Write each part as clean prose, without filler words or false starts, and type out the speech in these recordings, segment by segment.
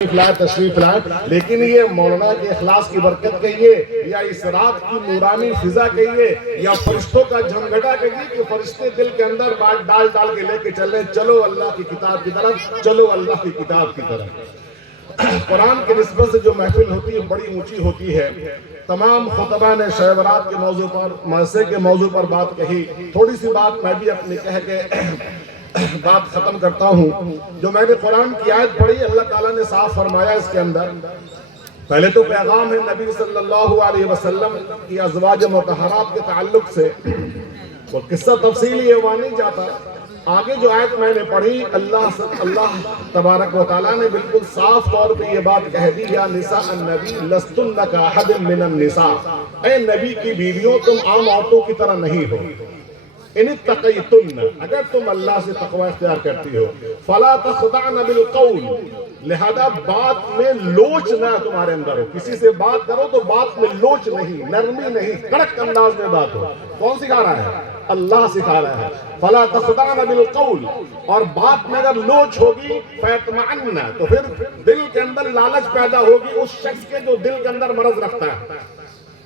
تشریف لائے، لیکن یہ مولانا کے اخلاص کی برکت کہیے یا اس رات کی نورانی فضا کہیے یا فرشتوں کا جھمگھٹا کہیے کہ فرشتے دل کے اندر بات ڈال ڈال کے لے کے چل رہے، چلو اللہ کی کتاب کی طرف، چلو اللہ کی کتاب کی طرف۔ قرآن کی نسبت سے جو محفل ہوتی ہے بڑی اونچی ہوتی ہے۔ تمام خطبہ نے شب برات کے موضوع پر، معاشرے کے موضوع پر بات کہی۔ تھوڑی سی بات میں بھی اپنی کہہ کے بات ختم کرتا ہوں۔ جو میں نے قرآن کی آیت پڑھی، اللہ تعالیٰ نے صاف فرمایا اس کے اندر، پہلے تو پیغام ہے نبی صلی اللہ علیہ وسلم کی ازواج مطہرات کے تعلق سے، وہ قصہ تفصیلی ہے وہاں نہیں جاتا۔ آگے جو آیت میں نے پڑھی، اللہ تبارک و تعالیٰ نے بالکل صاف طور پہ یہ بات کہہ دی، یا نساء النبی لستن کاحد من النساء، اے نبی کی بیویوں تم عام عورتوں کی طرح نہیں ہو۔ ان اتقیتن، اگر تم اللہ سے تقوی اختیار کرتی ہو، فلا تخضعن بالقول، لہذا بات میں لوچ نہ تمہارے اندر ہو۔ کسی سے بات کرو تو بات میں لوچ نہیں، نرمی نہیں، کڑک انداز میں بات ہو۔ کون سکھا رہا ہے؟ اللہ سکھا رہا ہے۔ فلا تخضعن بالقول، اور بات میں اگر لوچ ہوگی فیطمعن، تو پھر دل کے اندر لالچ پیدا ہوگی اس شخص کے جو دل کے اندر مرض رکھتا ہے۔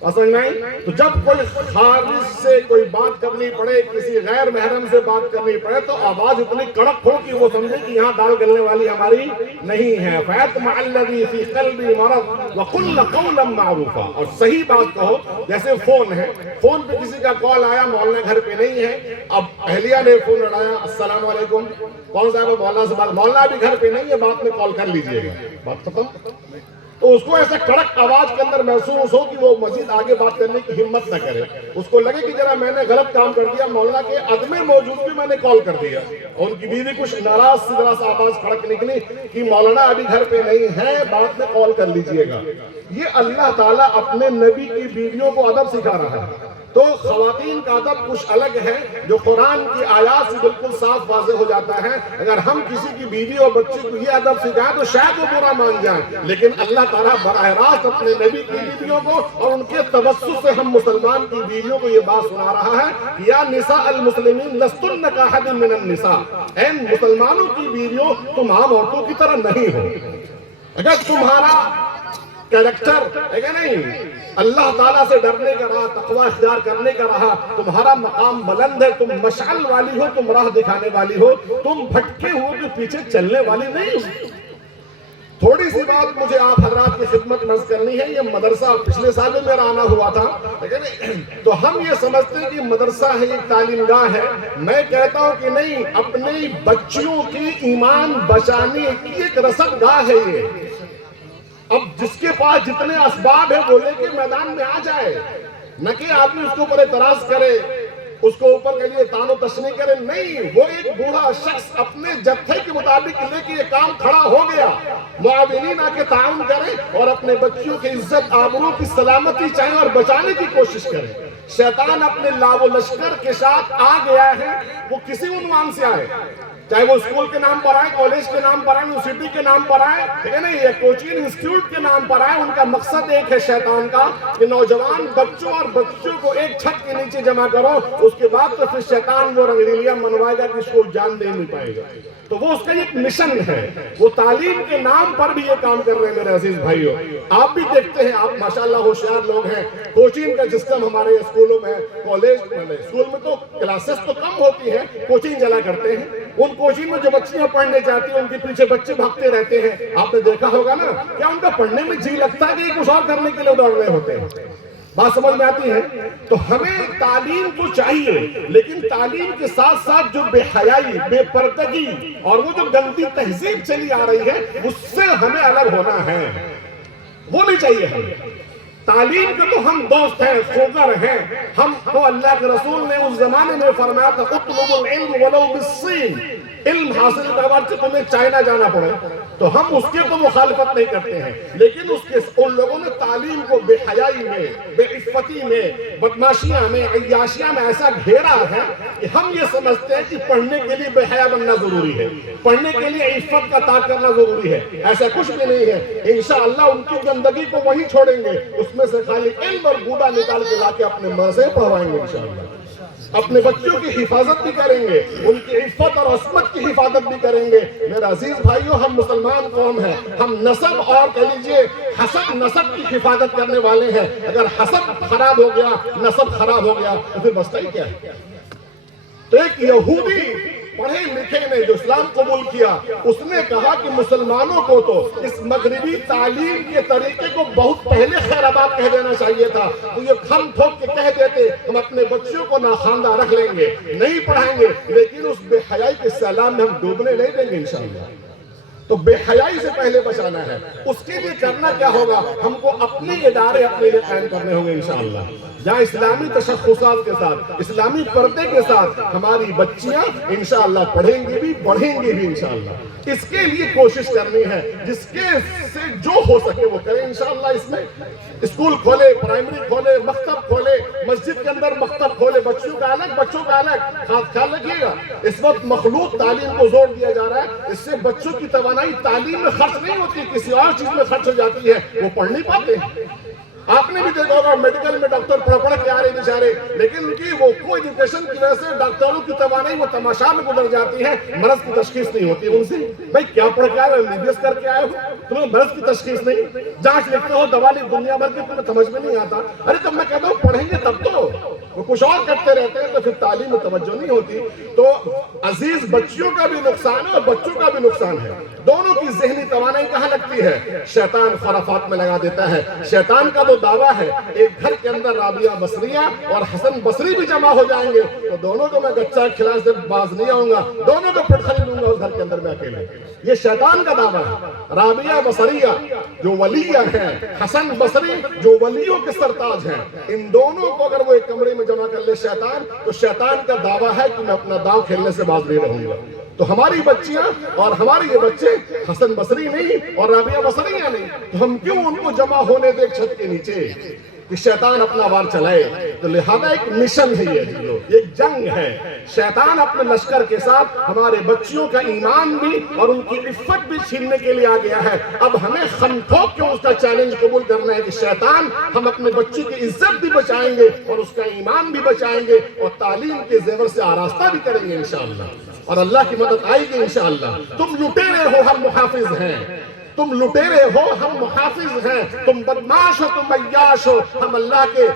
اصل نہیں تو جب کوئی خارج سے کوئی بات کرنی پڑے، کسی غیر محرم سے بات کرنی پڑے، تو آواز اتنی کڑک ہو کہ وہ سمجھے کہ یہاں دال گلنے والی ہماری نہیں ہے۔ فَيَطْمَعَ الَّذِي فِي قَلْبِهِ مَرَضٌ وَقُلْنَ قَوْلًا مَعْرُوفًا، اور صحیح بات کہو۔ جیسے فون ہے، فون پہ کسی کا کال آیا، مولانا گھر پہ نہیں ہے، اب اہلیہ نے فون لڑایا، السلام علیکم، کون صاحب مولانا سے بات، مولانا بھی گھر پہ نہیں ہے، بعد میں کال کر لیجئے گا، بات ختم۔ تو اس کو ایسا کڑک آواز کے اندر محسوس ہو کہ وہ مزید آگے بات کرنے کی ہمت نہ کرے، اس کو لگے کہ ذرا میں نے غلط کام کر دیا، مولانا کے عدم موجودگی میں نے کال کر دیا، اور ان کی بیوی کچھ ناراض سی ذرا سا آواز کڑک نکلی کہ مولانا ابھی گھر پہ نہیں ہے، بعد میں کال کر لیجئے گا۔ یہ اللہ تعالیٰ اپنے نبی کی بیویوں کو ادب سکھا رہا ہے۔ تو خواتین کا ادب کچھ الگ ہے جو قرآن کی آیات سے بالکل صاف واضح ہو جاتا ہے۔ اگر ہم کسی کی بیوی اور بچے کو یہ ادب سکھائیں تو شاید وہ برا مان جائیں، لیکن اللہ تعالیٰ براہ راست اپنے نبی کی بیویوں کو اور ان کے توسط سے ہم مسلمان کی بیویوں کو یہ بات سنا رہا ہے، یا نساء المسلمین لستن کاحد من النساء، اے مسلمانوں کی بیویوں تم عام عورتوں کی طرح نہیں ہو۔ اگر تمہارا کریکٹر ہے کہ نہیں، اللہ تعالیٰ سے ڈرنے کا رہا، تقوی اختیار کرنے کا رہا، تمہارا مقام بلند ہے، تم مشعل والی ہو، تم راہ دکھانے والی ہو، تم بھٹکے ہو کے پیچھے چلنے والی نہیں ہو۔ تھوڑی سی بات مجھے آپ حضرات کی خدمت میں عرض کرنی ہے۔ یہ مدرسہ پچھلے سال میں میرا آنا ہوا تھا، تو ہم یہ سمجھتے ہیں کہ مدرسہ ہے، ایک تعلیم گاہ ہے۔ میں کہتا ہوں کہ نہیں، اپنی بچیوں کی ایمان بچانے کی ایک رسد گاہ ہے یہ۔ اب جس کے پاس جتنے اسباب ہیں وہ لے کے میدان میں آ جائے، نہ کہ آدمی اس کے اوپر اعتراض کرے، اس کو اوپر کے لیے تان و تشنیع کرے۔ نہیں، وہ ایک بوڑھا شخص اپنے جتھے کے مطابق لے کے یہ کام کھڑا ہو گیا، معاونین آ کے تعاون کرے اور اپنے بچیوں کی عزت آبرو کی سلامتی چاہے اور بچانے کی کوشش کرے۔ شیطان اپنے لاو لشکر کے ساتھ آ گیا ہے، وہ کسی عنوان سے آئے، چاہے وہ اسکول کے نام پر آئے، کالج کے نام پر آئے، یونیورسٹی کے نام پر آئے، ٹھیک ہے نا، یہ کوچنگ انسٹیٹیوٹ کے نام پر آئے، ان کا مقصد ایک ہے شیطان کا کہ نوجوان بچوں اور بچوں کو ایک چھت کے نیچے جمع کرو، اس کے بعد تو پھر شیطان وہ رنگریلیاں منوائے گا کہ اس کو جان دے نہیں پائے گا۔ تو وہ اس کا ایک مشن ہے، وہ تعلیم کے نام پر بھی یہ کام کر رہے ہیں میرے عزیز بھائیوں۔ آپ بھی دیکھتے ہیں، آپ ماشاءاللہ ہوشیار لوگ ہیں، کوچنگ کا سسٹم ہمارے اسکولوں میں، کالج میں، اسکول میں تو کلاسز تو کم ہوتی ہیں، کوچنگ چلا کرتے ہیں۔ ان کوچنگ میں جو بچیاں پڑھنے جاتی ہیں ان کے پیچھے بچے بھاگتے رہتے ہیں، آپ نے دیکھا ہوگا نا، کیا ان کا پڑھنے میں جی لگتا ہے کہ یہ کچھ اور کرنے کے لیے دوڑ رہے ہوتے ہیں؟ بات سمجھ میں آتی ہے؟ تو ہمیں تعلیم تو چاہیے، لیکن تعلیم کے ساتھ ساتھ جو بے حیائی، بے پردگی اور وہ جو گندی تہذیب چلی آ رہی ہے اس سے ہمیں الگ ہونا ہے، وہ نہیں چاہیے ہمیں۔ تعلیم کے تو ہم دوست ہیں، خوگر ہیں، ہم کو اللہ کے رسول نے اس زمانے میں فرمایا تھا اطلب العلم ولو بالصین، علم حاصل کروا کہ تمہیں چائنا جانا پڑے، تو ہم اس کے تو مخالفت نہیں کرتے ہیں، لیکن ان لوگوں نے تعلیم کو بے حیائی میں، بے عفتی میں، بدماشیاں میں، عیاشیاں میں ایسا گھیرا ہے کہ ہم یہ سمجھتے ہیں کہ پڑھنے کے لیے بے حیا بننا ضروری ہے، پڑھنے کے لیے عفت کا تاج کرنا ضروری ہے۔ ایسا کچھ بھی نہیں ہے، انشاءاللہ ان کی زندگی کو وہیں چھوڑیں گے، اس میں سے خالی علم اور بوڑھا نکال کے لا کے اپنے ماں سے پڑھوائیں گے انشاءاللہ۔ اپنے بچوں کی حفاظت بھی کریں گے، ان کی عفت اور عصمت کی حفاظت بھی کریں گے۔ میرے عزیز بھائیوں، ہم مسلمان قوم ہیں، ہم نسب اور کہہ لیجیے حسب نسب کی حفاظت کرنے والے ہیں۔ اگر حسب خراب ہو گیا، نسب خراب ہو گیا تو پھر بچتا ہی کیا ہے؟ تو ایک یہودی پڑھے لکھے نے جو اسلام قبول کیا، اس نے کہا کہ مسلمانوں کو تو اس مغربی تعلیم کے طریقے کو بہت پہلے خیر آباد کہہ دینا چاہیے تھا۔ تو یہ کھم ٹھوک کے کہہ دیتے ہم اپنے بچوں کو ناخواندہ رکھ لیں گے، نہیں پڑھائیں گے، لیکن اس بے حیائی کے سیلاب میں ہم ڈوبنے نہیں دیں گے انشاءاللہ۔ تو بے حیائی سے پہلے بچانا ہے۔ اس کے لیے کرنا کیا ہوگا؟ ہم کو اپنے ادارے اپنے لیے قائم کرنے ہوں گے انشاءاللہ، جہاں اسلامی تشخصات کے ساتھ، اسلامی پردے کے ساتھ ہماری بچیاں انشاءاللہ پڑھیں گی بھی، بڑھیں گی بھی انشاءاللہ۔ اس کے لیے کوشش کرنی ہے، جس کے سے جو ہو سکے وہ کریں انشاءاللہ۔ اس میں اسکول کھولے، پرائمری کھولے، مکتب کھولے، مسجد کے اندر مکتب کھولے، بچوں کا الگ، بچوں کا الگ۔ خیال رکھیے گا، اس وقت مخلوط تعلیم کو زور دیا جا رہا ہے، اس سے بچوں کی توانائی تعلیم میں خرچ نہیں ہوتی، کسی اور چیز میں خرچ ہو جاتی ہے، وہ پڑھ نہیں پاتے ہیں۔ آپ نے بھی دیکھا ہوگا میڈیکل میں ڈاکٹر پڑھ کے آ رہے بیچارے، لیکن ان کی وہ کو ایجوکیشن کی وجہ سے ڈاکٹروں کی توانائی وہ تماشا میں گزر جاتی ہے، مرض کی تشخیص نہیں ہوتی ان سے۔ بھائی کیا پڑھ کے آئے ہو؟ MBBS کر کے آئے ہو، تمہیں مرض کی تشخیص نہیں، جانچ لکھتے ہو، دوا لکھ دنیا بھر کی، تمہیں سمجھ میں نہیں آتا۔ ارے تو میں کہتا ہوں پڑھیں گے تب تو، وہ کچھ اور کرتے رہتے ہیں تو پھر تعلیم میں توجہ نہیں ہوتی۔ تو عزیز بچیوں کا بھی نقصان ہے اور بچوں کا بھی نقصان ہے، دونوں کی ذہنی توانائی کہاں لگتی ہے؟ شیطان خرافات میں لگا دیتا ہے۔ شیطان کا وہ دعویٰ ہے ایک گھر کے اندر رابعہ بصریہ اور حسن بصری بھی جمع ہو جائیں گے تو دونوں کو میں گچا کھلانے سے باز نہیں آؤں گا، دونوں کو پٹ خرید لوں گا اس گھر کے اندر میں اکیلے۔ یہ شیطان کا دعویٰ ہے۔ رابعہ بصریہ جو ولیہ ہیں، حسن بصری جو ولیوں کے سرتاج ہیں، ان دونوں کو اگر وہ ایک کمرے میں جمع کر لے شیطان، تو شیطان کا دعویٰ ہے کہ میں اپنا داؤ کھیلنے سے باز نہیں رہوں گا۔ تو ہماری بچیاں اور ہمارے یہ بچے حسن بصری نہیں اور رابعہ بصریہ نہیں، تو ہم کیوں ان کو جمع ہونے دے چھت کے نیچے کہ شیطان اپنا وار چلائے؟ تو لہذا ایک مشن ہے، یہ ایک جنگ ہے۔ شیطان اپنے لشکر کے ساتھ ہمارے بچیوں کا ایمان بھی اور ان کی عفت بھی چھیننے کے لیے آ گیا ہے۔ اب ہمیں خم ٹھوک کے اس کا چیلنج قبول کرنا ہے کہ شیطان ہم اپنے بچوں کی عزت بھی بچائیں گے اور اس کا ایمان بھی بچائیں گے اور تعلیم کے زیور سے آراستہ بھی کریں گے انشاءاللہ، اور اللہ کی مدد آئے گی انشاءاللہ۔ تم لٹیرے ہو، ہم محافظ ہیں۔ تم لٹیرے ہو، ہم محافظ ہیں۔ تم بدماش ہو، تم عیاش ہو، ہم اللہ کے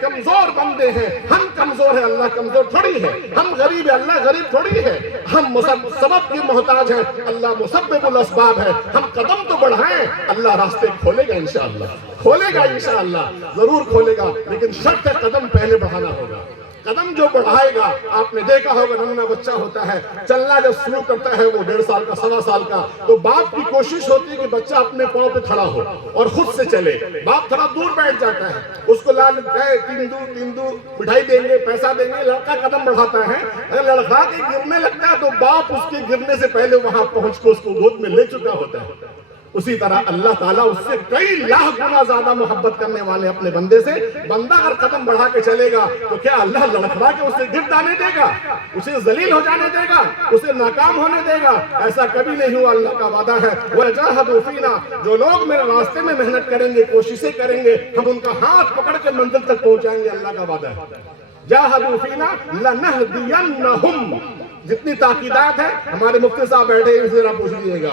کمزور بندے ہیں۔ ہم کمزور ہیں، اللہ کمزور تھوڑی ہے۔ ہم غریب ہیں، اللہ غریب تھوڑی ہے۔ ہم سبب کے محتاج ہیں، اللہ مسبب الاسباب ہے۔ ہم قدم تو بڑھائیں، اللہ راستے کھولے گا انشاءاللہ، کھولے گا انشاءاللہ، ضرور کھولے گا، لیکن شرط ہے قدم پہلے بڑھانا ہوگا۔ قدم جو بڑھائے گا، آپ نے دیکھا ہوگا ننھا بچہ ہوتا ہے، چلنا جب شروع کرتا ہے وہ 1.5 سال کا، 1.25 سال کا، تو باپ کی کوشش ہوتی ہے کہ بچہ اپنے پاؤں پہ کھڑا ہو اور خود سے چلے۔ باپ تھوڑا دور بیٹھ جاتا ہے، اس کو لال کہے 3 دو مٹھائی دیں گے، پیسہ دیں گے، لڑکا قدم بڑھاتا ہے۔ اگر لڑکا کے گرنے لگتا ہے تو باپ اس کے گرنے سے پہلے وہاں پہنچ کے اس کو گود میں لے چکا ہوتا ہے۔ اسی طرح اللہ تعالیٰ اس سے کئی لاکھ گنا زیادہ محبت کرنے والے اپنے بندے سے۔ بندہ اگر قدم بڑھا کے چلے گا تو کیا اللہ لڑکھڑا کے اسے گر جانے دے گا، اسے ذلیل ہو جانے دے گا، اسے ناکام ہونے دے گا؟ ایسا کبھی نہیں ہوا، اللہ کا وعدہ ہے وَجَاهَدُوا فِينَا، جو لوگ میرے راستے میں محنت کریں گے، کوششیں کریں گے، ہم ان کا ہاتھ پکڑ کے منزل تک پہنچائیں گے، اللہ کا وعدہ ہے۔ جَاهَدُوا فِينَا لَنَهْدِيَنَّهُمْ، جتنی تاکیدات ہیں، ہمارے مفتی صاحب بیٹھے ہیں، ذرا پوچھ لیجیے گا،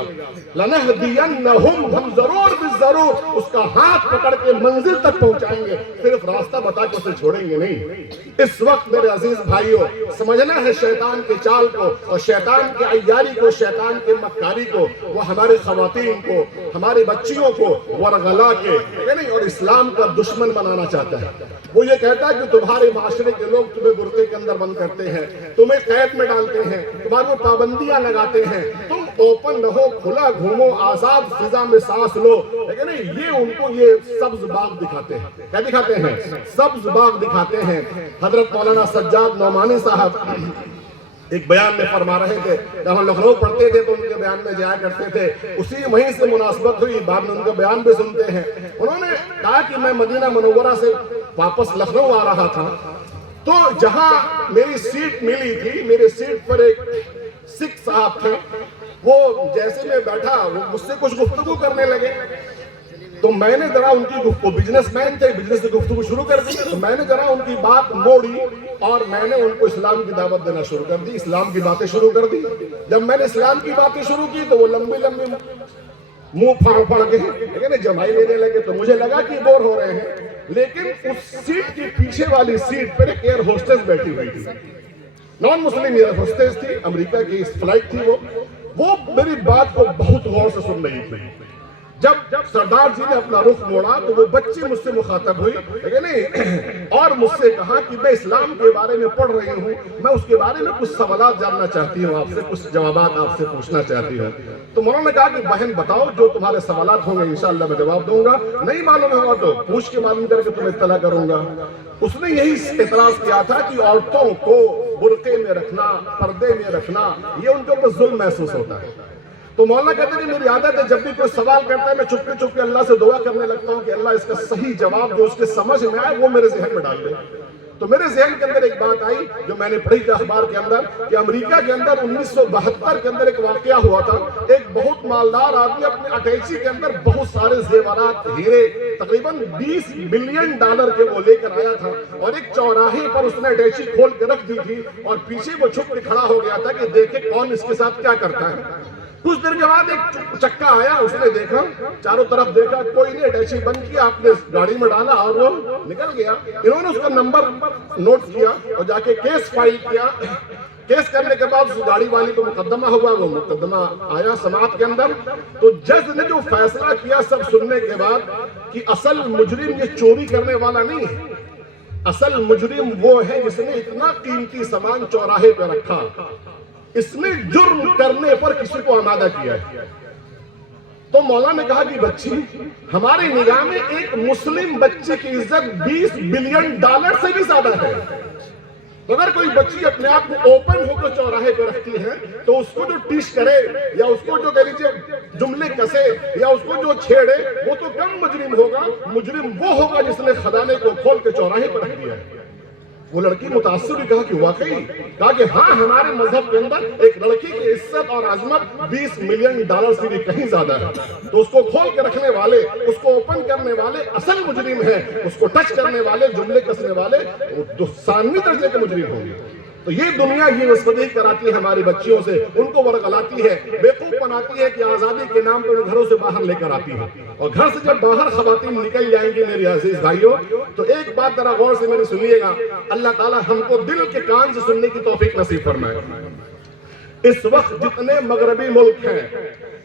لَنَهْدِيَنَّهُمْ، ہم ضرور بالضرور اس کا ہاتھ پکڑ کے منزل تک پہنچائیں گے، صرف راستہ بتا کے اسے چھوڑیں گے نہیں۔ اس وقت میرے عزیز بھائیوں، سمجھنا ہے شیطان کے چال کو اور شیطان کے عیاری کو، شیطان کے مکاری کو۔ وہ ہمارے خواتین کو، ہماری بچیوں کو ورغلا کے اور اسلام کا دشمن بنانا چاہتا ہے۔ وہ یہ کہتا ہے کہ تمہارے معاشرے کے لوگ تمہیں برقعے کے اندر بند کرتے ہیں، تمہیں قید میں ڈالتے ہیں، تمہارے کو پابندیاں لگاتے ہیں، تم اوپن رہو، کھلا گھومو، آزاد فضا میں سانس لو، لیکن یہ ان کو یہ سبز باغ دکھاتے ہیں۔ کیا دکھاتے ہیں؟ سبز باغ دکھاتے ہیں۔ حضرت مولانا سجاد نعمانی صاحب ایک بیان میں فرما رہے تھے، جب ہم لکھنؤ پڑھتے تھے تو ان کے بیان میں جایا کرتے تھے، اسی وہیں سے مناسبت ہوئی، بعد میں ان کا بیان بھی سنتے ہیں۔ انہوں نے کہا کہ میں مدینہ منورہ سے واپس لکھنؤ آ رہا تھا، تو جہاں میری سیٹ ملی تھی، میرے سیٹ پر ایک سکھ صاحب تھے، وہ جیسے میں بیٹھا وہ مجھ سے کچھ گفتگو کرنے لگے۔ تو میں نے ذرا ان کی گفتگو، بزنس مین تھے، بزنس کی گفتگو شروع کر دی، تو میں نے ذرا ان کی بات موڑی اور میں نے ان کو اسلام کی دعوت دینا شروع کر دی، اسلام کی باتیں شروع کر دی۔ جب میں نے اسلام کی باتیں شروع کی تو وہ لمبی لمبی منہ پھاڑ پھاڑ کے لیکن جمائی لینے لگے، تو مجھے لگا کہ بور ہو رہے ہیں، لیکن اس سیٹ کے پیچھے والی سیٹ پر ایک ایئر ہوسٹس بیٹھی ہوئی تھی، نان مسلم ایئر ہوسٹس تھی، امریکہ کی فلائٹ تھی، وہ میری بات کو بہت غور سے سن رہی تھی۔ جب سردار جی نے اپنا رخ موڑا تو وہ بچی مجھ سے مخاطب ہوئی اور مجھ سے کہا کہ میں اسلام کے بارے میں پڑھ رہی ہوں، میں اس کے بارے میں کچھ سوالات جاننا چاہتی ہوں، آپ سے کچھ جوابات آپ سے پوچھنا چاہتی ہوں۔ تو مولانا نے کہا کہ بہن بتاؤ، جو تمہارے سوالات ہوں گے انشاءاللہ میں جواب دوں گا، نہیں معلوم ہوگا تو پوچھ کے معلوم کر کے تمہیں اطلاع کروں گا۔ اس نے یہی اعتراض کیا تھا کہ عورتوں کو برقعے میں رکھنا، پردے میں رکھنا، یہ ان کے اوپر ظلم محسوس ہوتا ہے۔ تو مولانا کہتے ہیں کہ میری عادت ہے جب بھی کوئی سوال کرتا ہے میں چپکے چپکے اللہ سے دعا کرنے لگتا ہوں کہ اللہ اس کا صحیح جواب جو اس کے سمجھ میں آئے وہ میرے ذہن میں ڈال دے۔ تو میرے ذہن کے اندر ایک بات آئی جو میں نے پڑھی تھی اخبار کے اندر کہ امریکہ کے اندر 1972 کے اندر ایک واقعہ ہوا تھا، ایک بہت مالدار آدمی اپنے اٹیچی کے اندر بہت سارے زیورات، ہیرے، تقریباً $20 بلین کے وہ لے کر آیا تھا، اور ایک چوراہے پر اس نے اٹیچی کھول کے رکھ دی تھی اور پیچھے وہ چھپ کے کھڑا ہو گیا تھا کہ دیکھے کون اس کے ساتھ کیا کرتا ہے۔ کچھ دیر کے بعد ایک چکا آیا، اس نے دیکھا، چاروں طرف دیکھا، کوئی نہیں، اٹیچی بند کیا، اپنے گاڑی میں ڈالا اور وہ نکل گیا۔ انہوں نے اس کا نمبر نوٹ کیا اور جا کے کیس فائل کیا۔ کیس کرنے کے بعد اس گاڑی والی کو مقدمہ ہوا، وہ مقدمہ آیا سماعت کے اندر، تو جج نے جو فیصلہ کیا سب سننے کے بعد کہ اصل مجرم یہ چوری کرنے والا نہیں ہے، اصل مجرم وہ ہے جس نے اتنا قیمتی سامان چوراہے پہ رکھا، اس نے جرم کرنے پر کسی کو آمادہ کیا ہے۔ تو مولانا نے کہا کہ بچی، ہماری نگاہ میں ایک مسلم بچے کی عزت $20 بلین سے بھی زیادہ ہے۔ اگر کوئی بچی اپنے آپ کو اوپن ہو کر چوراہے پہ رکھتی ہے تو اس کو جو ٹیش کرے یا اس کو جو کہہ لیجیے جملے کسے یا اس کو جو چھیڑے وہ تو کم مجرم ہوگا، مجرم وہ ہوگا جس نے خزانے کو کھول کے چوراہے پہ رکھ دیا ہے۔ وہ لڑکی متاثر بھی کہا کہ واقعی، کہا کہ ہاں ہمارے مذہب کے اندر ایک لڑکی کی عزت اور عظمت $20 ملین سے بھی کہیں زیادہ ہے، تو اس کو کھول کے رکھنے والے، اس کو اوپن کرنے والے اصل مجرم ہیں، اس کو ٹچ کرنے والے، جملے کسنے والے وہ ثانوی درجے کے مجرم ہوں گے۔ تو یہ دنیا یہ وسوسہ کراتی ہے ہماری بچیوں سے، ان کو ورغلاتی ہے، بیوقوف بناتی ہے کہ آزادی کے نام پر گھروں سے باہر لے کر آتی ہے، اور گھر سے جب باہر خواتین نکل جائیں گی میرے عزیز بھائیوں تو ایک بات ذرا غور سے میری سنیے گا، اللہ تعالی ہم کو دل کے کان سے سننے کی توفیق نصیب فرمائے۔ اس وقت جتنے مغربی ملک ہیں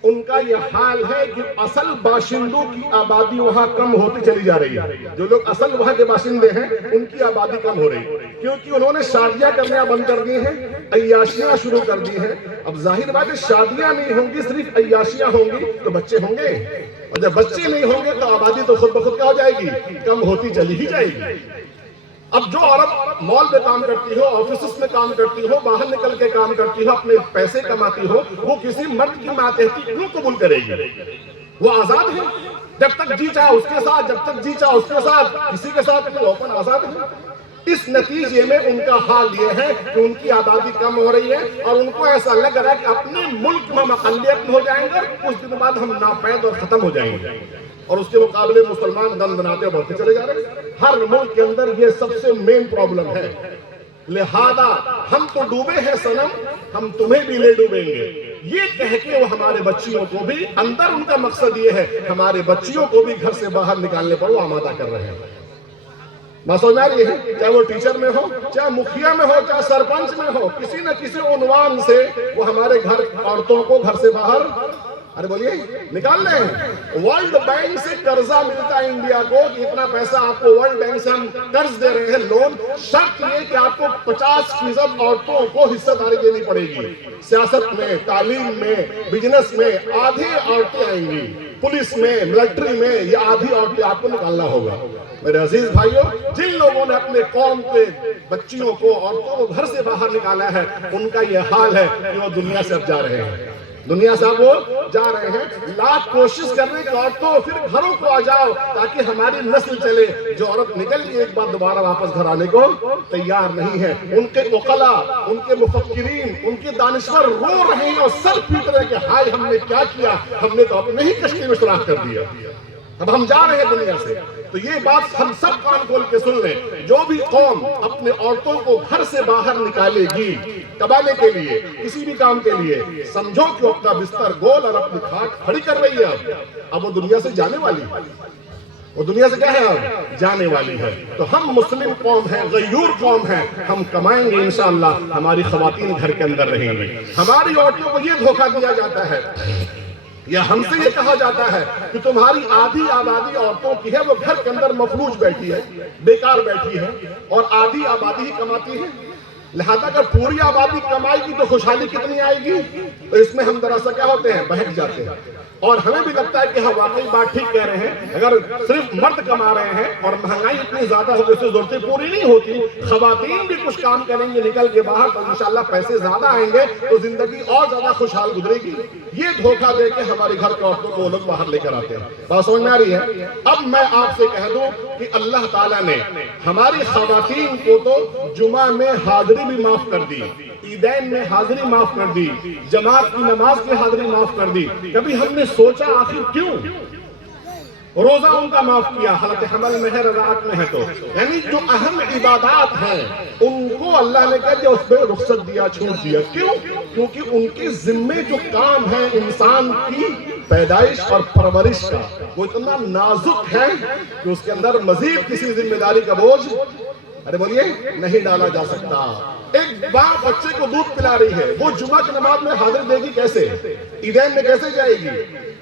ان کا یہ حال ہے کہ اصل باشندوں کی آبادی وہاں کم ہوتی چلی جا رہی ہے، جو لوگ اصل وہاں کے باشندے ہیں ان کی آبادی کم ہو رہی ہے، کیونکہ انہوں نے شادیاں کرنا بند کر دی ہیں، عیاشیاں شروع کر دی ہیں۔ اب ظاہر بات ہے شادیاں نہیں ہوں گی، صرف عیاشیاں ہوں گی تو بچے ہوں گے، اور جب بچے نہیں ہوں گے تو آبادی تو خود بخود کیا ہو جائے گی، کم ہوتی چلی ہی جائے گی۔ اب جو عورت مال میں کام کرتی ہو، آفیسز میں کام کرتی ہو، باہر نکل کے کام کرتی ہو، اپنے پیسے کماتی ہو، وہ کسی مرد کی ماتحتی کیوں قبول کرے گی؟ وہ آزاد ہے، جب تک جی چاہا اس کے ساتھ، جب تک جی چاہا اس کے ساتھ، کسی کے ساتھ نہیں، اوپن آزاد ہے۔ اس نتیجے میں ان کا حال یہ ہے کہ ان کی آبادی کم ہو رہی ہے اور ان کو ایسا لگ رہا ہے کہ اپنے ملک میں مقلیت ہو جائیں گے، کچھ دن بعد ہم ناپید اور ختم ہو جائیں گے، اور اس کے مقابلے مسلمان دن بناتے بڑھتے چلے جا رہے ہیں۔ ہر ملک کے اندر یہ سب سے مین پرابلم ہے، لہذا ہم تو ڈوبے ہیں صنم، ہم تمہیں بھی لے ڈوبیں گے، یہ کہہ کے وہ ہمارے بچیوں کو بھی، اندر ان کا مقصد یہ ہے ہمارے بچیوں کو بھی گھر سے باہر نکالنے پر وہ آمادہ کر رہے ہیں۔ بات سمجھ آ رہی ہے؟ چاہے وہ ٹیچر میں ہو، چاہے مکھیا میں ہو، چاہے سرپنچ میں ہو، کسی نہ کسی عنوان سے وہ ہمارے گھر عورتوں کو گھر سے باہر ارے بولیے نکال رہے ہیں۔ ورلڈ بینک سے قرضہ ملتا ہے انڈیا کو کہ اتنا پیسہ آپ کو ورلڈ بینک سے ہم قرض دے رہے ہیں، لون، شرط یہ کہ آپ کو 50% عورتوں کو حصہ داری دینی پڑے گی، سیاست میں، تعلیم میں، بزنس میں آدھی عورتیں آئیں گی، پولیس میں، ملٹری میں، یہ آدھی عورتیں آپ کو نکالنا ہوگا۔ میرے عزیز بھائیوں، جن لوگوں نے اپنے قوم کے بچیوں کو، عورتوں کو گھر سے باہر نکالا ہے، ان کا یہ حال ہے کہ وہ دنیا سے اب جا رہے ہیں، دنیا سے اب وہ جا رہے ہیں۔ لاکھ کوشش کرنے کی عورتوں پھر گھروں کو آ جاؤ تاکہ ہماری نسل چلے، جو عورت نکل گئی ایک بار دوبارہ واپس گھر آنے کو تیار نہیں ہے۔ ان کے عقلاء، ان کے مفکرین، ان کے دانشور رو رہے ہیں اور سر پیٹ رہے ہیں کہ ہائے ہم نے کیا کیا، ہم نے تو اپنے ہی کشتی میں سوراخ کر دیا۔ اب ہم جا رہے ہیں دنیا سے، تو یہ بات ہم سب کان کھول کے سن لیں، جو بھی قوم اپنے عورتوں کو گھر سے باہر نکالے گی کمانے کے لیے، کسی بھی کام کے لیے، سمجھو کہ اپنا بستر گول اور اپنی کھاٹ کھڑی کر رہی ہے۔ اب وہ دنیا سے جانے والی ہے، وہ دنیا سے کیا ہے اب جانے والی ہے۔ تو ہم مسلم قوم ہیں، غیور قوم ہیں، ہم کمائیں گے انشاءاللہ، ہماری خواتین گھر کے اندر رہیں گی۔ ہماری عورتوں کو یہ دھوکہ دیا جاتا ہے یا ہم سے یہ کہا جاتا ہے کہ تمہاری آدھی آبادی عورتوں کی ہے، وہ گھر کے اندر مفلوج بیٹھی ہے، بیکار بیٹھی ہے، اور آدھی آبادی ہی کماتی ہے، لہذا اگر پوری آبادی کمائے گی تو خوشحالی کتنی آئے گی؟ تو اس میں ہم دراصل کیا ہوتے ہیں، بہک جاتے ہیں، اور ہمیں بھی لگتا ہے کہ ہم واقعی بات ٹھیک کہہ رہے ہیں۔ اگر صرف مرد کما رہے ہیں اور مہنگائی اتنی زیادہ ہو گئی، ضرورتیں پوری نہیں ہوتی، خواتین بھی کچھ کام کریں گے نکل کے باہر تو انشاءاللہ پیسے زیادہ آئیں گے، تو زندگی اور زیادہ خوشحال گزرے گی۔ یہ دھوکہ دے کے ہمارے گھر کے عورتوں کو وہ لوگ باہر لے کر آتے ہیں۔ بات سمجھ میں آ رہی ہے؟ اب میں آپ سے کہہ دوں کہ اللہ تعالیٰ نے ہماری خواتین کو تو جمعہ میں حاضری بھی معاف کر دی، عیدین میں حاضری معاف کر دی، جماعت کی نماز کی حاضری معاف کر دی۔ کبھی ہم نے سوچا آخر کیوں؟ روزہ ان کا معاف کیا، حالت حمل میں ہے، رضاعت میں ہے، تو یعنی جو اہم عبادات ہیں ان کو اللہ نے کہا کہ اس پہ رخصت دیا، چھوٹ دیا۔ کیوں؟ کیونکہ ان کے ذمے جو کام ہے انسان کی پیدائش اور پرورش کا، وہ اتنا نازک ہے کہ اس کے اندر مزید کسی ذمہ داری کا بوجھ بولیے نہیں ڈالا جا سکتا۔ ایک ماں بچے کو دودھ پلا رہی ہے، وہ جمعہ کی نماز میں حاضر دے گی کیسے؟ عیدین میں کیسے جائے گی؟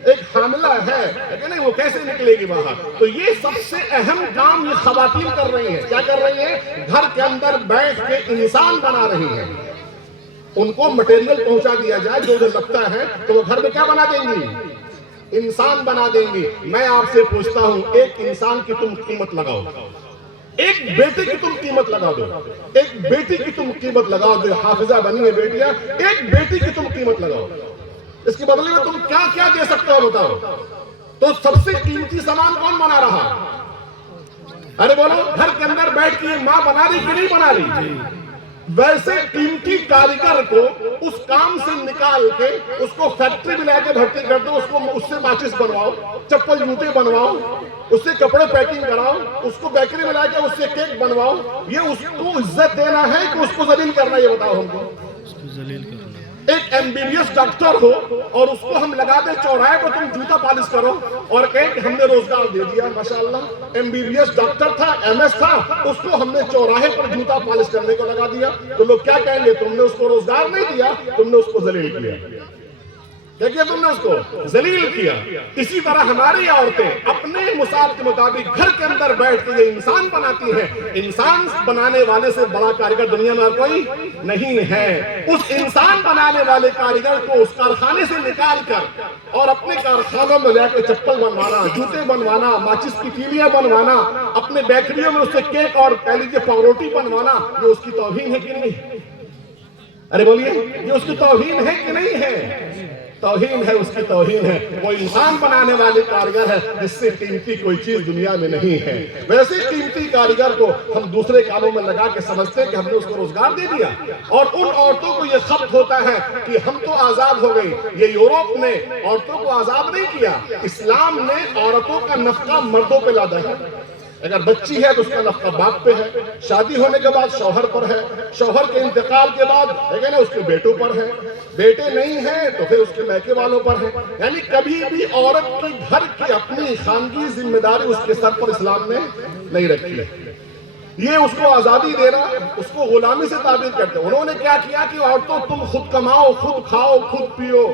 ایک حاملہ ہے نہیں، وہ کیسے نکلے گی باہر؟ تو یہ سب سے اہم کام یہ خواتین کر رہی ہیں۔ کیا کر رہی ہیں؟ گھر کے اندر بیٹھ کے انسان بنا رہی ہیں۔ ان کو مٹیریل پہنچا دیا جائے جو لگتا ہے تو وہ گھر میں کیا بنا دیں گی؟ انسان بنا دیں گی۔ میں آپ سے پوچھتا ہوں، ایک انسان کی تم قیمت لگاؤ، ایک بیٹے کی تم قیمت لگا دو، ایک بیٹی کی تم قیمت لگاؤ، جو حافظہ بنی ہے بیٹیاں، ایک بیٹی کی تم قیمت لگاؤ، اس کے بدلے میں تم کیا کیا دے سکتے ہو بتاؤ؟ تو سب سے قیمتی سامان کون بنا رہا؟ ارے بولو، گھر کے اندر بیٹھ کے ماں بنا رہی کہ نہیں بنا رہی؟ ویسے قیمتی کاریگر کو اس کام سے نکال کے اس کو فیکٹری میں لے کے بھرتی کر دو، اس سے ماچس بنواؤ، چپل جوتے بنواؤ، اس سے کپڑے پیکنگ کراؤ، اس کو بیکری میں لا کے اس سے کیک بنواؤ، یہ اس کو عزت دینا ہے کہ اس کو ذلیل کرنا؟ یہ بتاؤ ہم کو۔ ایک MBBS ڈاکٹر ہو اور اس کو ہم لگا دیں چوراہے پر تم جوتا پالش کرو اور کہیں کہ ہم نے روزگار دے دیا، ماشاءاللہ MBBS ڈاکٹر تھا، MS تھا، اس کو ہم نے چوراہے پر جوتا پالش کرنے کو لگا دیا، تو لوگ کیا کہیں گے؟ تم نے اس کو روزگار نہیں دیا، تم نے اس کو ذلیل کیا۔ دیکھیے تم نے اس کو ذلیل کیا۔ اسی طرح ہماری عورتیں اپنے مصاب کے مطابق گھر کے اندر بیٹھ کے یہ انسان بناتی ہیں۔ انسان بنانے والے سے بڑا کاریگر دنیا میں اور کوئی نہیں ہے۔ اس انسان بنانے والے کاریگر کو اس کارخانے سے نکال کر اور اپنے کارخانوں میں لے کے چپل بنوانا، جوتے بنوانا، ماچس کی تیلیاں بنوانا، اپنے بیکریوں میں اس سے کیک اور کہہ لیجیے پاوروٹی بنوانا، یہ اس کی توہین ہے کہ نہیں؟ ارے بولیے، یہ اس کی توہین ہے کہ نہیں ہے؟ توہین ہے، اس کی توہین ہے۔ وہ انسان بنانے والے کاریگر ہے جس سے قیمتی کوئی چیز دنیا میں نہیں ہے۔ ویسے قیمتی کاریگر کو ہم دوسرے کاموں میں لگا کے سمجھتے ہیں کہ ہم نے اس کو روزگار دے دیا، اور ان عورتوں کو یہ خبر ہوتا ہے کہ ہم تو آزاد ہو گئی۔ یہ یورپ نے عورتوں کو آزاد نہیں کیا، اسلام نے عورتوں کا نفقہ مردوں پہ لادا ہے۔ اگر بچی ہے تو اس کا نفقہ باپ پہ ہے، شادی ہونے کے بعد شوہر پر ہے، شوہر کے انتقال کے بعد اس کے بیٹوں پر ہے، بیٹے نہیں ہیں تو پھر اس کے میکے والوں پر ہے۔ یعنی کبھی بھی عورت کی گھر کی اپنی خاندگی ذمہ داری اس کے سر پر اسلام نے نہیں رکھی ہے۔ یہ اس کو آزادی دے رہا، اس کو غلامی سے تعبیر کرتے ہیں۔ انہوں نے کیا کیا کہ عورتوں تم خود کماؤ، خود کھاؤ، خود پیو،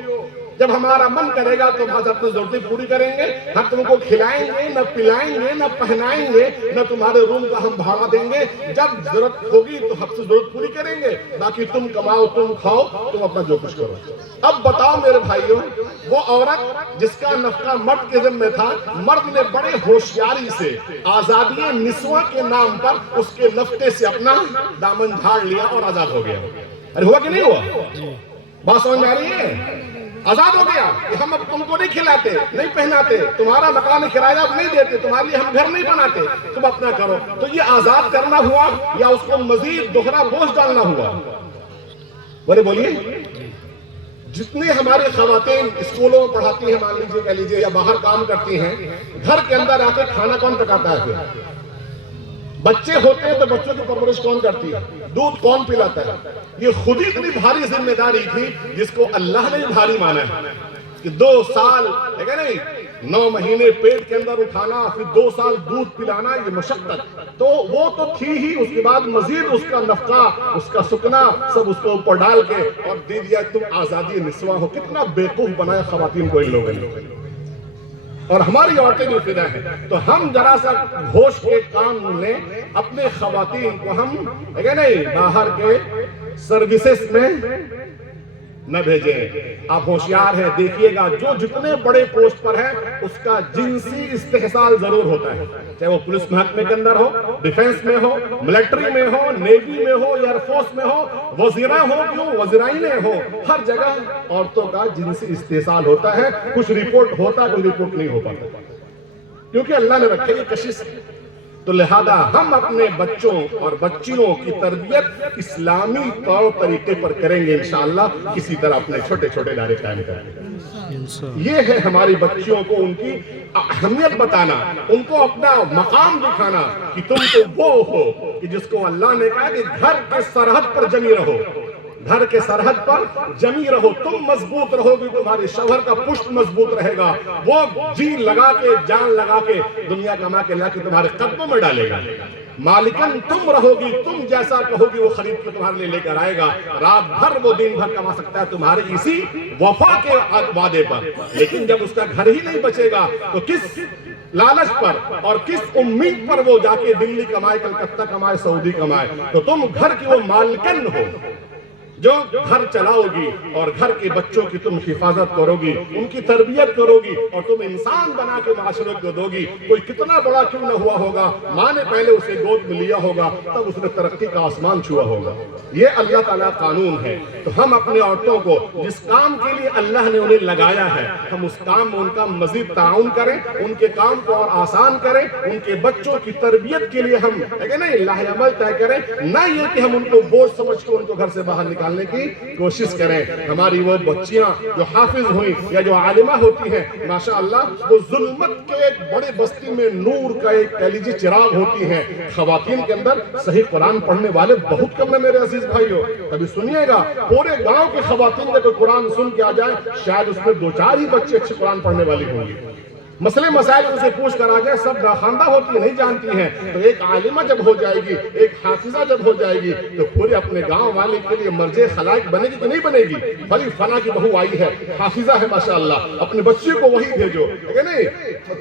جب ہمارا من کرے گا تو ہم اپنی ضرورتیں پوری کریں گے، ہم تم کو کھلائیں گے، نہ پلائیں گے، نہ پہنائیں گے، نہ تمہارے روم کا ہم بھاڑا دیں گے، جب ضرورت ہوگی تو ہم سے ضرورت پوری کریں گے، باقی تم کماؤ، تم کھاؤ، تم اپنا جو کچھ کرو۔ اب بتاؤ میرے بھائیوں، وہ عورت جس کا نفقہ مرد کے ذمہ تھا، مرد نے بڑے ہوشیاری سے آزادی نسواں کے نام پر اس کے نفقے سے اپنا دامن جھاڑ لیا اور آزاد ہو گیا۔ ارے ہوا کہ نہیں ہوا؟ بات سمجھ میں آ رہی ہے؟ آزاد ہو گیا کہ ہم اب تم کو نہیں کھلاتے، نہیں پہناتے، تمہارا مکان کرایہ اب نہیں دیتے، تمہارے لیے ہم گھر نہیں بناتے، تم اپنا کرو۔ تو یہ آزاد کرنا ہوا یا اس کو مزید دوہرا بوجھ ڈالنا ہوا؟ بولے بولیے، جتنی ہماری خواتین اسکولوں میں پڑھاتی ہیں، مان لیجیے کہہ لیجیے، یا باہر کام کرتی ہیں، گھر کے اندر آ کے کھانا کون پکاتا ہے؟ پھر بچے ہوتے ہیں تو بچوں کی پرورش کون کرتی ہے؟ دودھ کون پلاتا ہے؟ یہ خود ہی اتنی بھاری ذمہ داری تھی جس کو اللہ نے بھاری مانا ہے کہ 2 سال ہے کہ نہیں، 9 مہینے پیٹ کے اندر اٹھانا، پھر 2 سال دودھ پلانا، یہ مشقت تو وہ تو تھی ہی، اس کے بعد مزید اس کا نفقہ، اس کا سکنا سب اس کو اوپر ڈال کے اور دے دیا تم آزادی نسواں ہو۔ کتنا بیوقوف بنایا خواتین کو ان لوگوں نے، اور ہماری عورتیں بھی فدا ہیں۔ تو ہم ذرا سا ہوش کے کام لیں، اپنے خواتین کو ہم نہیں باہر کے سروسز میں نہ بھیجیں۔ آپ ہوشیار ہیں، دیکھیے گا جو جتنے بڑے پوسٹ پر ہیں اس کا جنسی استحصال ضرور ہوتا ہے، چاہے وہ پولیس محکمے کے اندر ہو، ڈیفنس میں ہو، ملٹری میں ہو، نیوی میں ہو، ایئر فورس میں ہو، وزیرہ ہو، کیوں وزرائنے ہو، ہر جگہ عورتوں کا جنسی استحصال ہوتا ہے۔ کچھ رپورٹ ہوتا ہے، کوئی رپورٹ نہیں ہو پاتا، کیونکہ اللہ نے رکھے یہ کشش۔ تو لہذا ہم اپنے بچوں اور بچیوں کی تربیت اسلامی طور طریقے پر کریں گے انشاءاللہ، کسی طرح اپنے چھوٹے چھوٹے ادارے قائم کریں گے۔ یہ ہے ہماری بچیوں کو ان کی اہمیت بتانا، ان کو اپنا مقام دکھانا کہ تم تو وہ ہو کہ جس کو اللہ نے کہا کہ گھر کے سرحد پر جمی رہو، گھر کے سرحد پر جمی رہو، تم مضبوط رہو گی، تمہارے شوہر کا پشت مضبوط رہے گا، وہ جی لگا کے جان لگا کے دنیا کما کے لا کے تمہارے قدموں میں ڈالے گا۔ مالکن تم رہو گی، تم جیسا کہو گی وہ خرید کے تمہارے لیے لے کر آئے گا۔ رات بھر وہ دن بھر کما سکتا ہے تمہارے اسی وفا کے وعدے پر، لیکن جب اس کا گھر ہی نہیں بچے گا تو کس لالچ پر اور کس امید پر وہ جا کے دلی کمائے، کلکتہ کمائے، سعودی کمائے؟ تو تم گھر کی وہ مالکن ہو جو گھر چلاؤ گی اور گھر کے بچوں کی تم حفاظت کرو گی، ان کی تربیت کرو گی اور تم انسان بنا کے معاشرے کو دو گی۔ کوئی کتنا بڑا کیوں نہ ہوا ہوگا، ماں نے پہلے اسے گود میں لیا ہوگا، تب اس نے ترقی کا آسمان چھوا ہوگا۔ یہ اللہ تعالیٰ قانون ہے۔ تو ہم اپنے عورتوں کو جس کام کے لیے اللہ نے انہیں لگایا ہے، ہم اس کام میں ان کا مزید تعاون کریں، ان کے کام کو اور آسان کریں، ان کے بچوں کی تربیت کے لیے ہم لاہ عمل طے کریں، نہ یہ کہ ہم ان کو بوجھ سمجھ کے ان کو گھر سے باہر نکالنے کی کوشش کریں۔ ہماری وہ بچیاں جو حافظ ہوئی یا جو عالمہ ہوتی ہیں، ماشاءاللہ وہ ظلمت کے ایک بڑے بستی میں نور کا ایک کہہ لیجیے چراغ ہوتی ہیں۔ خواتین کے اندر صحیح قرآن پڑھنے والے بہت کم ہیں میرے عزیز بھائیو، کبھی سنیے گا پورے گاؤں کے خواتین کا کوئی قرآن سن کے آ جائے، شاید اس میں 2-4 ہی بچے اچھے قرآن پڑھنے والی ہوں گی۔ مسئلے مسائل ان سے پوچھ کر آ جائے، سب ناخواندہ ہوتی ہیں، نہیں جانتی ہیں۔ تو ایک عالمہ جب ہو جائے گی، ایک حافظہ جب ہو جائے گی، تو پورے اپنے گاؤں والے کے لیے مرجع خلائق بنے گی کہ نہیں بنے گی؟ بھلی فلاں کی بہو آئی ہے، حافظہ ہے ماشاءاللہ، اپنے بچے کو وہی بھیجو، کہ نہیں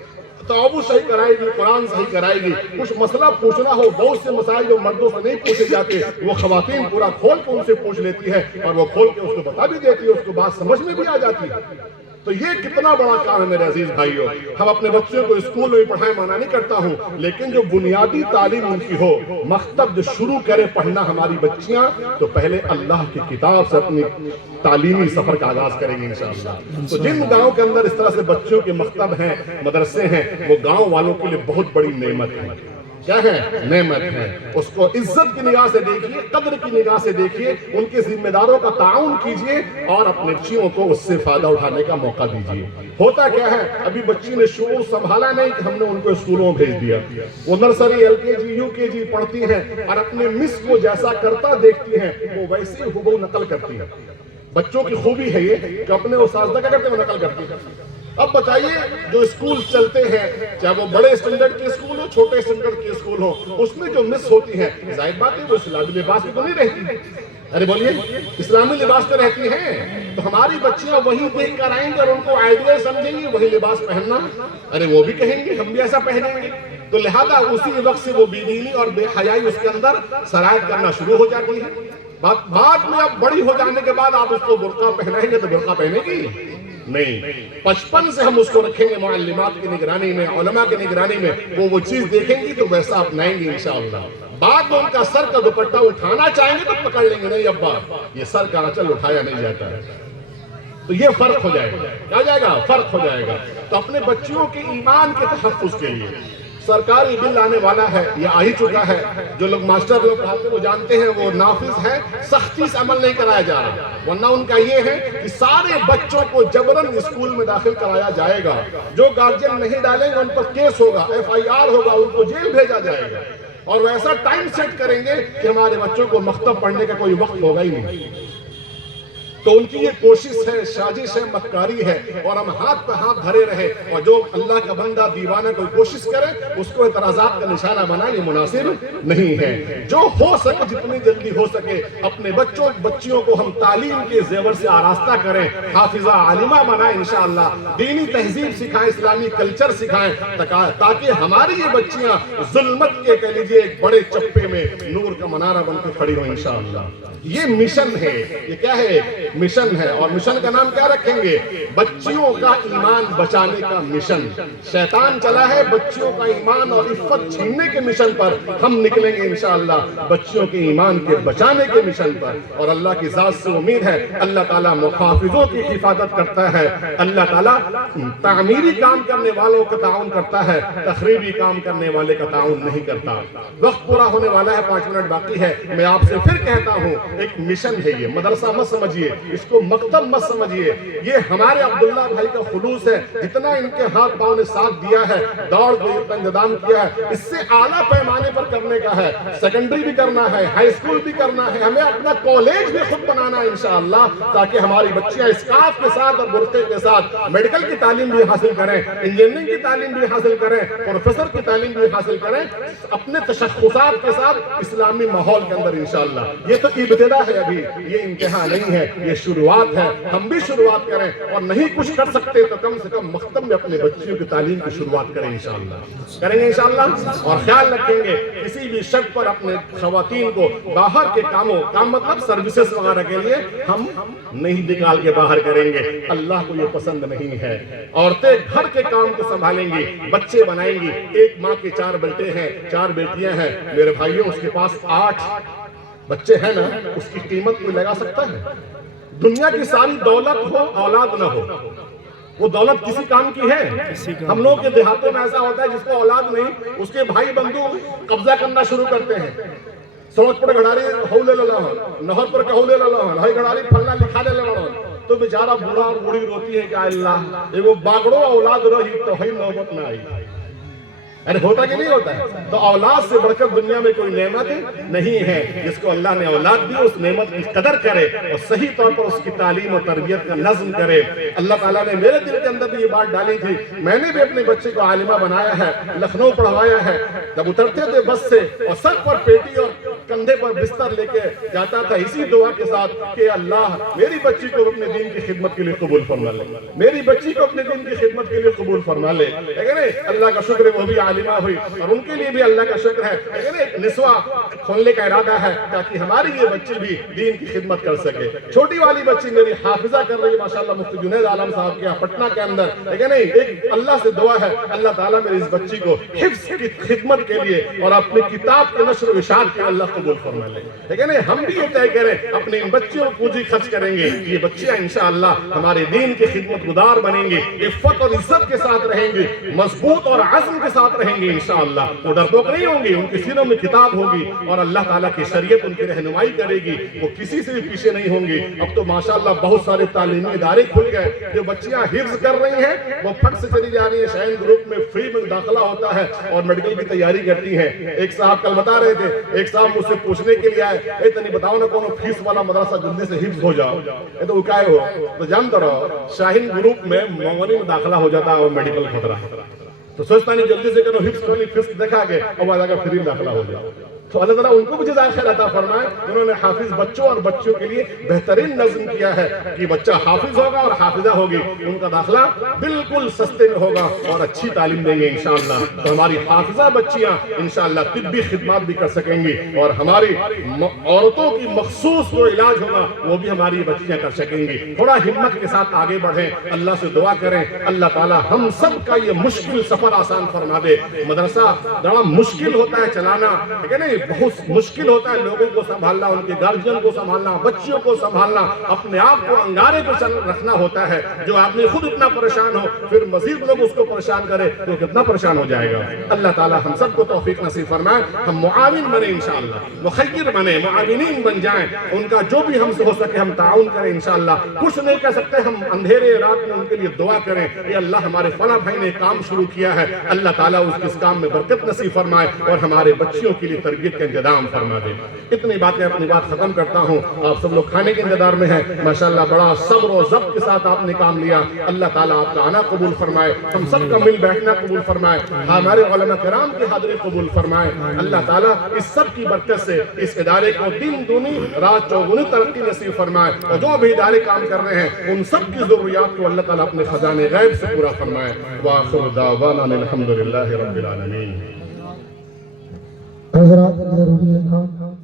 توبہ صحیح کرائے گی، قرآن صحیح کرائے گی۔ کچھ مسئلہ پوچھنا ہو، بہت سے مسائل جو مردوں سے نہیں پوچھے جاتے وہ خواتین پورا کھول کے ان سے پوچھ لیتی ہے، اور وہ کھول کے اس کو بتا بھی دیتی ہے، اس کو بات سمجھ میں بھی آ جاتی ہے۔ تو یہ کتنا بڑا کام ہے میرے عزیز بھائیوں۔ ہم اپنے بچوں کو اسکول میں پڑھائیں، منع نہیں کرتا ہوں، لیکن جو بنیادی تعلیم ان کی ہو، مکتب جو شروع کرے پڑھنا ہماری بچیاں، تو پہلے اللہ کی کتاب سے اپنی تعلیمی سفر کا آغاز کریں گے انشاءاللہ۔ تو جن گاؤں کے اندر اس طرح سے بچوں کے مکتب ہیں، مدرسے ہیں، وہ گاؤں والوں کے لیے بہت بڑی نعمت ہے۔ کیا ہے؟ نعمت ہے۔ اس کو عزت کی نگاہ سے دیکھیے، قدر کی نگاہ سے دیکھیے، ان کے ذمہ داروں کا تعاون کیجئے اور اپنے بچیوں کو اس سے فائدہ اٹھانے کا موقع دیجئے۔ ہوتا کیا ہے، ابھی بچی نے شعور سنبھالا نہیں کہ ہم نے ان کو اسکولوں بھیج دیا، وہ نرسری، LKG UKG پڑھتی ہیں اور اپنے مس کو جیسا کرتا دیکھتی ہیں وہ ویسے ہی ہبو نقل کرتی ہیں۔ بچوں کی خوبی ہے یہ کہ اپنے اساتذہ کیا کرتے ہیں، وہ نقل کرتی ہیں۔ اب بتائیے جو اسکول چلتے ہیں، چاہے وہ بڑے اسٹینڈرڈ کے اسکول ہو، چھوٹے اسٹینڈرڈ کے اسکول ہو، اس میں جو مس ہوتی ہیں، ظاہر بات ہے وہ اسلامی لباس میں تو نہیں رہتی۔ ارے بولیے، اسلامی لباس میں رہتی ہیں، تو ہماری بچیاں وہی دیکھ کر آئیں گے اور ان کو آئیڈیا سمجھیں گی وہی لباس پہننا، ارے وہ بھی کہیں گے ہم بھی ایسا پہنیں گے۔ تو لہذا اسی وقت سے وہ بے دینی اور بے حیائی اس کے اندر سرایت کرنا شروع ہو جاتی ہے۔ بعد میں اب بڑی ہو جانے کے بعد آپ اس کو برقع پہنائیں گے تو برقع پہنے گی نہیں۔ 55 سے ہم اس کو رکھیں گے معلمات کی نگرانی میں، علماء کی نگرانی میں، وہ چیز دیکھیں گی تو ویسا اپنائیں گے انشاءاللہ۔ بعد میں ان کا سر کا دوپٹہ اٹھانا چاہیں گے تو پکڑ لیں گے، نہیں ابا یہ سر کا آنچل اٹھایا نہیں جاتا ہے۔ تو یہ فرق ہو جائے گا، کیا جائے گا؟ فرق ہو جائے گا۔ تو اپنے بچیوں کے ایمان کے تحفظ کے لیے سرکاری بل آنے والا ہے، یہ آ ہی چکا ہے، جو لوگ ماسٹر لوگ پڑھاتے ہیں وہ جانتے ہیں، وہ نافذ ہے، سختی سے عمل نہیں کرایا جا رہا، ورنہ ان کا یہ ہے کہ سارے بچوں کو جبراً اسکول میں داخل کرایا جائے گا، جو گارجین نہیں ڈالیں گے ان پر کیس ہوگا، FIR ہوگا، ان کو جیل بھیجا جائے گا، اور وہ ایسا ٹائم سیٹ کریں گے کہ ہمارے بچوں کو مکتب پڑھنے کا کوئی وقت ہوگا ہی نہیں۔ تو ان کی یہ کوشش ہے، سازش ہے، مکاری ہے، اور ہم ہاتھ پہ ہاتھ دھرے رہے، اور جو اللہ کا بندہ دیوانہ کوئی کوشش کرے اس کو اعتراضات کا نشانہ بنانا یہ مناسب نہیں ہے۔ جو ہو سکے جتنی جلدی ہو سکے اپنے بچیوں کو ہم تعلیم کے زیور سے آراستہ کریں، حافظہ عالمہ بنائیں انشاءاللہ، دینی تہذیب سکھائیں، اسلامی کلچر سکھائیں، تاکہ ہماری یہ بچیاں ظلمت کے کہہ لیجیے ایک بڑے چپے میں نور کا منارہ بن کے کھڑی ہوں انشاءاللہ۔ یہ مشن ہے، یہ کیا ہے؟ مشن ہے، اور مشن کا نام کیا رکھیں گے؟ بچیوں کا ایمان بچانے کا مشن۔ شیطان چلا ہے بچیوں کا ایمان اور عفت چھیننے کے مشن پر، ہم نکلیں گے انشاءاللہ بچیوں کے ایمان کے بچانے کے مشن پر، اور اللہ کی ذات سے امید ہے اللہ تعالیٰ محافظوں کی حفاظت کرتا ہے، اللہ تعالیٰ تعمیری کام کرنے والوں کا تعاون کرتا ہے، تخریبی کام کرنے والے کا تعاون نہیں کرتا۔ وقت پورا ہونے والا ہے، 5 منٹ باقی ہے، میں آپ سے پھر کہتا ہوں ایک مشن ہے، یہ مدرسہ مت سمجھیے، اس کو مکتب مت سمجھیے، یہ ہمارے عبداللہ بھائی کا خلوص ہے، جتنا ان کے ہاتھ پاؤں نے ساتھ دیا ہے، دوڑ کو انتظام کیا ہے، اس سے اعلیٰ پیمانے پر کرنے کا ہے، سیکنڈری بھی کرنا ہے، ہائی اسکول بھی کرنا ہے، ہمیں اپنا کالج بھی خود بنانا ہے انشاءاللہ، تاکہ ہماری بچیاں اسکارف کے ساتھ اور برقعے کے ساتھ میڈیکل کی تعلیم بھی حاصل کریں، انجینئرنگ کی تعلیم بھی حاصل کریں، پروفیسر کی تعلیم بھی حاصل کریں، اپنے تشخصات کے ساتھ اسلامی ماحول کے اندر انشاءاللہ۔ یہ تو ابتدا ہے، ابھی یہ انتہا نہیں ہے، یہ شروعات ہے، ہم بھی شروعات کریں، اور نہیں کچھ کر سکتے تو کم سے کم مکتب میں اپنے بچیوں کی تعلیم کی شروعات کریں انشاءاللہ، کریں گے انشاءاللہ، اور خیال رکھیں گے کسی بھی شرط پر اپنے خواتین کو باہر کے کاموں، کام مطلب سروسز وغیرہ کے لیے ہم نہیں نکال کے باہر کریں گے، اللہ کو یہ پسند نہیں ہے۔ عورتیں گھر کے کام کو سنبھالیں گی، بچے بنائیں گی، ایک ماں کے 4 بیٹے ہیں، 4 بیٹیاں ہیں، میرے بھائیوں اس کے پاس 8 بچے ہیں نا، اس کی قیمت کوئی لگا سکتا ہے؟ دنیا کی ساری دولت ہو، اولاد نہ ہو، وہ دولت کسی کام کی ہے؟ ہم لوگ کے دیہاتوں میں ایسا ہوتا ہے جس کو اولاد نہیں، اس کے بھائی بندو قبضہ کرنا شروع کرتے ہیں، سمجھ پڑے گھڑاری ہو لے للا ہوں، نہر پر کہ ہو لے للا ہوں، ہائی گھڑاری پھلنا لکھا لے للا ہوں، تو بیچارہ بوڑھا اور بوڑھی روتی ہے کہ اللہ یہ وہ باگڑوں اولاد رہی تو ہی نوبت نہ آئی۔ یعنی ہوتا کہ نہیں ہوتا ہے؟ تو اولاد سے بڑھ کر دنیا میں کوئی نعمت نہیں ہے، جس کو اللہ نے اولاد دی اس نعمت کی قدر کرے اور صحیح طور پر اس کی تعلیم اور تربیت کا نظم کرے۔ اللہ تعالیٰ نے میرے دل کے اندر بھی یہ بات ڈالی تھی، میں نے بھی اپنے بچے کو عالمہ بنایا ہے، لکھنؤ پڑھوایا ہے، جب اترتے تھے بس سے اور سر پر پیٹی اور کندھے پر بستر لے کے جاتا تھا اسی دعا کے ساتھ کہ اللہ میری بچی کو اپنے دین کی خدمت کے لیے قبول فرما لے، میری بچی کو اپنے دین کی خدمت کے لیے قبول فرما لے۔ اللہ کا شکر ہے وہ بھی عالمہ ہوئی، اور ان کے لیے بھی اللہ کا شکر ہے، ایک نسوہ کھولنے کا ارادہ ہے تاکہ ہماری یہ بچی بھی دین کی خدمت کر سکے۔ چھوٹی والی بچی میری حافظہ کر رہی ہے ماشاءاللہ، مفتی جنید عالم صاحب کے پٹنہ کے اندر، لیکن ایک اللہ سے دعا ہے اللہ تعالیٰ میری اس بچی کو حفظ کی خدمت کے لیے اور اپنی کتاب کے نشر و اشاعت کے اللہ قبول فرما لے۔ لیکن ہم بھی یہ طے کریں اپنے ان بچیوں کو پونجی خرچ کریں گے، یہ بچیاں انشاءاللہ ہمارے دین کی خدمت گزار بنیں گے، عفت اور عزت کے ساتھ رہیں گے، مضبوط اور عزم کے ساتھ رہیں گے انشاءاللہ، وہ ڈرپوک نہیں ہوں گی، ان کے سینوں میں کتاب ہوگی اور اللہ تعالیٰ کی شریعت ان کی رہنمائی کرے گی، وہ کسی سے بھی پیچھے نہیں ہوں گی۔ اب تو ماشاءاللہ بہت سارے تعلیمی ادارے کھل گئے، جو بچیاں حفظ کر رہی ہیں وہ پھٹ سے چلی جا رہی ہیں، شائن گروپ میں فری میں داخلہ ہوتا ہے اور میڈیکل کی تیاری کرتی ہیں۔ ایک صاحب کل بتا رہے تھے، ایک صاحب مجھ سے پوچھنے کے لیے آئے، اے تنی بتاؤ نا کونو فیس والا مدرسہ جلدی سے حفظ ہو جاؤ، اے تو اکائے ہو تو جانتا رہو شاہین گروپ میں مومنی میں داخلہ ہو جاتا ہے اور میڈیکل خطرہ، تو سوچتا نہیں جلدی سے کرو حفظ کرنی فسق دکھا کے اور بعد اگر فری داخلہ ہو جاؤ۔ تو اللہ تعالیٰ ان کو بھی جزائے خیر عطا فرمائے، انہوں نے حافظ بچوں اور بچوں کے لیے بہترین نظم کیا ہے کہ بچہ حافظ ہوگا اور حافظہ ہوگی، ان کا داخلہ بالکل سستے میں ہوگا اور اچھی تعلیم دیں گے انشاءاللہ، تو ہماری حافظہ بچیاں انشاءاللہ طبی خدمات بھی کر سکیں گی اور ہماری عورتوں کی مخصوص جو علاج ہوگا وہ بھی ہماری بچیاں کر سکیں گی۔ تھوڑا ہمت کے ساتھ آگے بڑھیں، اللہ سے دعا کریں اللہ تعالیٰ ہم سب کا یہ مشکل سفر آسان فرما دے۔ مدرسہ بڑا مشکل ہوتا ہے چلانا، ٹھیک ہے نہیں، بہت مشکل ہوتا ہے لوگوں کو سنبھالنا، ان کے گارجین کو سنبھالنا، بچیوں کو سنبھالنا، اپنے آپ کو انگارے پہ رکھنا ہوتا ہے۔ جو آدمی خود اتنا پریشان ہو پھر مزید لوگ اس کو پریشان کرے تو کتنا پریشان ہو جائے گا۔ اللہ تعالیٰ ہم سب کو توفیق نصیب فرمائے، ہم معاون بنے انشاءاللہ، مخیر بنے، معاونین بن جائیں، ان کا جو بھی ہم سے ہو سکے ہم تعاون کریں انشاءاللہ۔ کچھ نہیں کہہ سکتے، ہم اندھیرے رات میں ان کے لیے دعا کریں، اے اللہ ہمارے فلاں بھائی نے کام شروع کیا ہے، اللہ تعالیٰ اس کام میں برکت نصیب فرمائے اور ہمارے بچیوں کے لیے تربیت کا انتظام فرما دے۔ اتنی باتیں اپنی بات ختم کرتا ہوں، آپ سب لوگ کھانے کے انتظار میں ہیں، ماشاءاللہ بڑا صبر و ضبط کے ساتھ آپ نے کام لیا، اللہ تعالیٰ آپ کا آنا قبول فرمائے، ہم سب کا مل بیٹھنا قبول فرمائے، ہمارے علماء کرام کی حاضری قبول فرمائے، اللہ تعالیٰ اس سب کی برکت سے اس ادارے کو دن دونی رات چوگنی ترقی نصیب فرمائے، اور جو بھی ادارے کام کر رہے ہیں ان سب کی ضروریات کو اللہ تعالیٰ اپنے خزانے غیب سے پورا فرمائے۔ وآخر دعوانا الحمدللہ رب العالمین۔ حضرات ضروری ہے